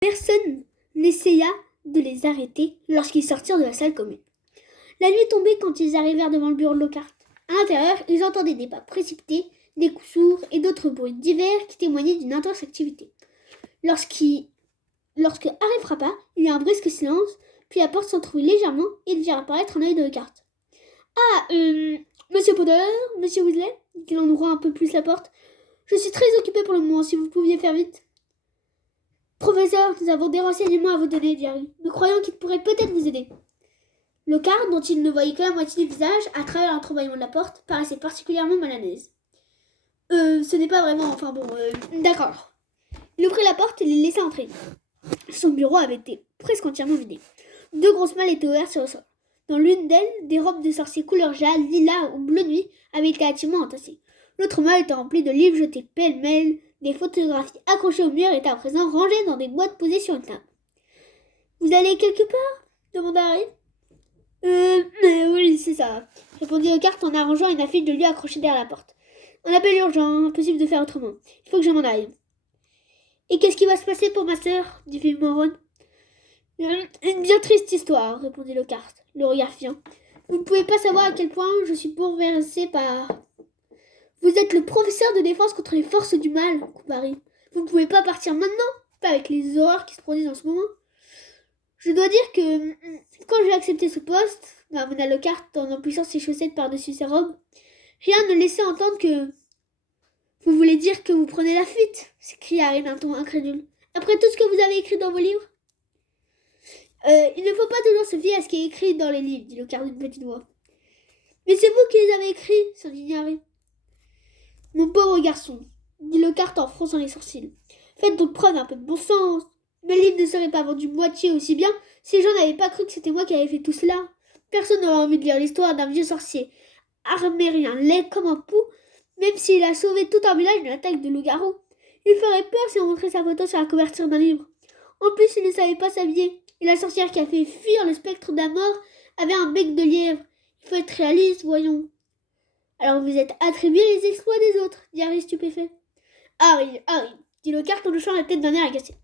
Personne n'essaya de les arrêter lorsqu'ils sortirent de la salle commune. La nuit tombait quand ils arrivèrent devant le bureau de Lockhart. À l'intérieur, ils entendaient des pas précipités, des coups sourds et d'autres bruits divers qui témoignaient d'une intense activité. Lorsque Harry frappa, il y eut un brusque silence, puis la porte s'entrouvrit légèrement et ils virent apparaître un œil de Lockhart. « Ah, Monsieur Potter, Monsieur Weasley ?» dit-il en ouvrant un peu plus la porte. « Je suis très occupé pour le moment, si vous pouviez faire vite. » « Professeur, nous avons des renseignements à vous donner, dit Harry. Nous croyons qu'il pourrait peut-être vous aider. » Lockhart, dont il ne voyait que la moitié du visage, à travers l'entrebâillement de la porte, paraissait particulièrement mal à l'aise. Ce n'est pas vraiment... D'accord. Il ouvrit la porte et les laissa entrer. Son bureau avait été presque entièrement vidé. 2 grosses malles étaient ouvertes sur le sol. Dans l'une d'elles, des robes de sorciers couleur jade, lilas ou bleu nuit avaient été hâtivement entassées. L'autre malle était remplie de livres jetés pêle-mêle. Des photographies accrochées au mur étaient à présent rangées dans des boîtes posées sur une table. « Vous allez quelque part ?» demanda Harry. Oui, c'est ça, répondit Lockhart en arrangeant une affiche de lui accrochée derrière la porte. Un appel urgent, impossible de faire autrement. Il faut que je m'en aille. Et qu'est-ce qui va se passer pour ma sœur dit vivement Ron. Une bien triste histoire, répondit Lockhart, le regard fiant. Vous ne pouvez pas savoir à quel point je suis bouleversé par... Vous êtes le professeur de défense contre les forces du mal, coupa Harry. Vous ne pouvez pas partir maintenant, pas avec les horreurs qui se produisent en ce moment. Je dois dire que, quand j'ai accepté ce poste, murmura Lockhart en emplissant ses chaussettes par-dessus ses robes, rien ne laissait entendre que... Vous voulez dire que vous prenez la fuite s'écria Harry d'un ton incrédule. Après tout ce que vous avez écrit dans vos livres il ne faut pas toujours se fier à ce qui est écrit dans les livres, dit Lockhart d'une petite voix. Mais c'est vous qui les avez écrits, s'indigna Harry. Mon pauvre garçon, dit Lockhart en fronçant les sourcils. Faites donc preuve d'un peu de bon sens. Mes livres ne seraient pas vendus moitié aussi bien si les gens n'avaient pas cru que c'était moi qui avais fait tout cela. Personne n'aurait envie de lire l'histoire d'un vieux sorcier armérien laid comme un pou, même s'il a sauvé tout un village d'une attaque de loup-garou. Il ferait peur si on montrait sa photo sur la couverture d'un livre. En plus, il ne savait pas s'habiller. Et la sorcière qui a fait fuir le spectre de la mort avait un bec de lièvre. Il faut être réaliste, voyons. Alors vous êtes attribué les exploits des autres, dit Harry stupéfait. Harry, dit Lockhart en hochant la tête d'un air agacé.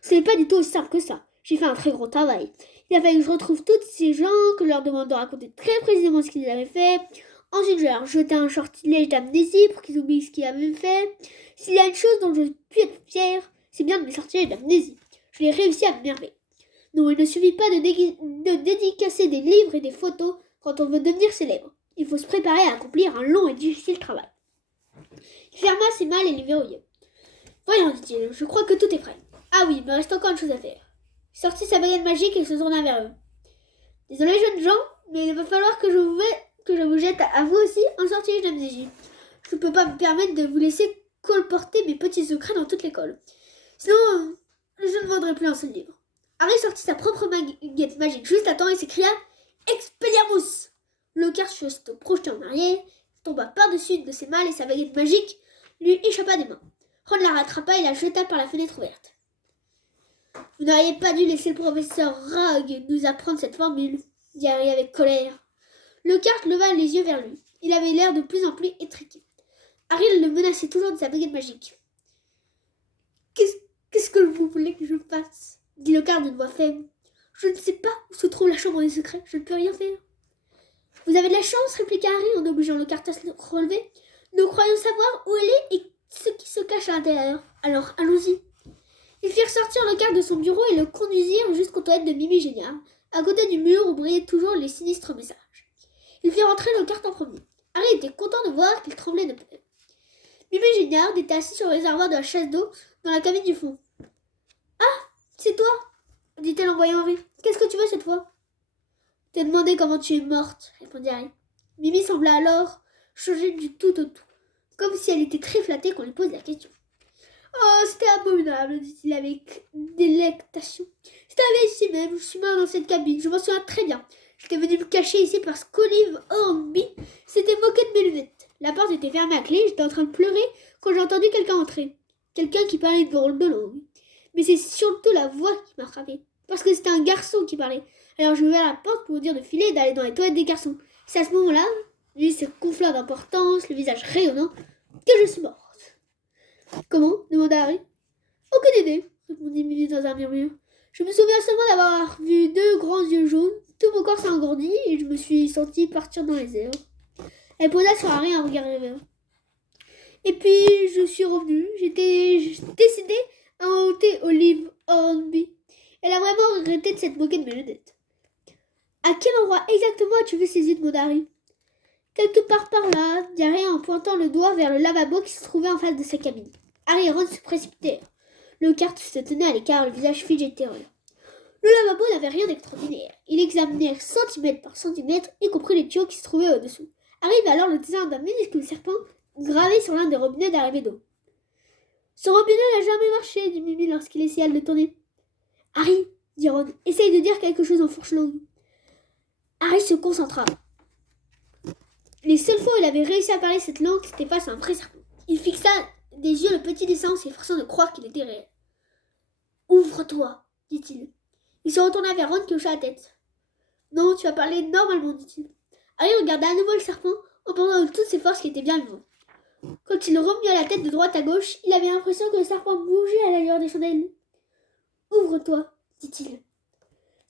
Ce n'est pas du tout aussi simple que ça. J'ai fait un très gros travail. Il a fallu que je retrouve tous ces gens, que je leur demande de raconter très précisément ce qu'ils avaient fait. Ensuite, je leur jeter un sortilège d'amnésie pour qu'ils oublient ce qu'ils avaient fait. S'il y a une chose dont je puis être fière, c'est bien de mes sortilèges d'amnésie. Je l'ai réussi à merveille. Non, il ne suffit pas de dédicacer des livres et des photos quand on veut devenir célèbre. Il faut se préparer à accomplir un long et difficile travail. Il ferma ses malles et les verrouilla. Voyons, dit-il, je crois que tout est prêt. Ah oui, il me reste encore une chose à faire. Il sortit sa baguette magique et se tourna vers eux. Désolé, jeunes gens, mais il va falloir que je vous jette à vous aussi un sortilège d'amnésie. Je ne peux pas me permettre de vous laisser colporter mes petits secrets dans toute l'école. Sinon, je ne vendrai plus un seul livre. Harry sortit sa propre baguette magique juste à temps et s'écria « Expelliarmus !» Lockhart fut aussitôt projeté en arrière, tomba par-dessus une de ses malles et sa baguette magique lui échappa des mains. Ron la rattrapa et la jeta par la fenêtre ouverte. « Vous n'auriez pas dû laisser le professeur Rogue nous apprendre cette formule, » dit Harry avec colère. Lockhart leva les yeux vers lui. Il avait l'air de plus en plus étriqué. Harry le menaçait toujours de sa baguette magique. « Qu'est-ce que vous voulez que je fasse ?» dit Lockhart d'une voix faible. « Je ne sais pas où se trouve la chambre des secrets. Je ne peux rien faire. » « Vous avez de la chance, répliqua Harry en obligeant Lockhart à se relever. Nous croyons savoir où elle est et ce qui se cache à l'intérieur. Alors, allons-y. » Ils firent sortir Lockhart de son bureau et le conduisirent jusqu'aux toilettes de Mimi Géniard, à côté du mur où brillaient toujours les sinistres messages. Ils firent entrer Lockhart en premier. Harry était content de voir qu'il tremblait de peur. Mimi Géniard était assis sur le réservoir de la chasse d'eau dans la cabine du fond. « Ah, c'est toi !» dit-elle en voyant Harry. « Qu'est-ce que tu veux cette fois ?» « T'ai demandé comment tu es morte, » répondit Harry. Mimi sembla alors changer du tout au tout, comme si elle était très flattée qu'on lui pose la question. « Oh, c'était abominable, » dit-il avec délectation. « C'était ici même, je suis mort dans cette cabine, je m'en souviens très bien. J'étais venu me cacher ici parce qu'Olive Hornby s'était moqué de mes lunettes. La porte était fermée à clé, j'étais en train de pleurer quand j'ai entendu quelqu'un entrer. Quelqu'un qui parlait une drôle de langue. Mais c'est surtout la voix qui m'a frappée, parce que c'était un garçon qui parlait. Alors je ouvert la porte pour vous dire de filer et d'aller dans les toilettes des garçons. C'est à ce moment-là, lui se gonfla d'importance, le visage rayonnant, que je suis morte. » « Comment ?» demanda Harry. « Aucune idée, répondit Mimi dans un murmure. Je me souviens seulement d'avoir vu 2 grands yeux jaunes. Tout mon corps s'est engourdi et je me suis sentie partir dans les airs. Elle posa sur Harry un regard rêveur. Et puis, je suis revenue. J'étais décidée à monter Olive Hornby. Elle a vraiment regretté de s'être moquée de mes lunettes. À quel endroit exactement as-tu vu ces yeux de Harry? Quelque part par là, dit Harry en pointant le doigt vers le lavabo qui se trouvait en face de sa cabine. Harry et Ron se précipitèrent. Le Cartus se tenait à l'écart, le visage figé de terreur. Le lavabo n'avait rien d'extraordinaire. Il examinait centimètre par centimètre, y compris les tuyaux qui se trouvaient au-dessous. Arrive alors le dessin d'un minuscule serpent gravé sur l'un des robinets d'arrivée d'eau. Ce robinet n'a jamais marché, dit Mimi lorsqu'il essaya de le tourner. Harry, dit Ron, essaye de dire quelque chose en fourche-langue. Harry se concentra. Les seules fois où il avait réussi à parler cette langue, c'était face à un vrai serpent. Il fixa des yeux le petit dessin en s'efforçant de croire qu'il était réel. Ouvre-toi, dit-il. Il se retourna vers Ron qui hocha la tête. Non, tu vas parler normalement, dit-il. Harry regarda à nouveau le serpent en pensant de toutes ses forces qu'il était bien vivant. Quand il remua la tête de droite à gauche, il avait l'impression que le serpent bougeait à la lueur des chandelles. Ouvre-toi, dit-il.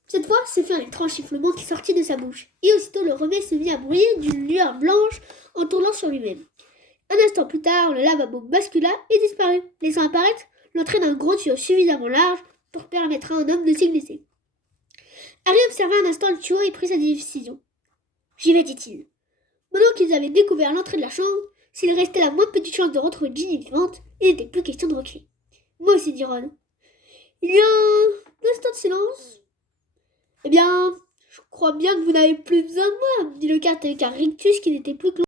Cette fois, ce fut un étrange sifflement qui sortit de sa bouche, et aussitôt le remède se mit à briller d'une lueur blanche en tournant sur lui-même. Un instant plus tard, le lavabo bascula et disparut, laissant apparaître l'entrée d'un gros tuyau suffisamment large pour permettre à un homme de s'y glisser. Harry observa un instant le tuyau et prit sa décision. J'y vais, dit-il. Maintenant qu'ils avaient découvert l'entrée de la chambre, s'il restait la moindre petite chance de retrouver Ginny vivante, il n'était plus question de reculer. Moi aussi, dit Ron. Il y a un instant de silence. Eh bien, je crois bien que vous n'avez plus besoin de moi, dit le carte avec un rictus qui n'était plus que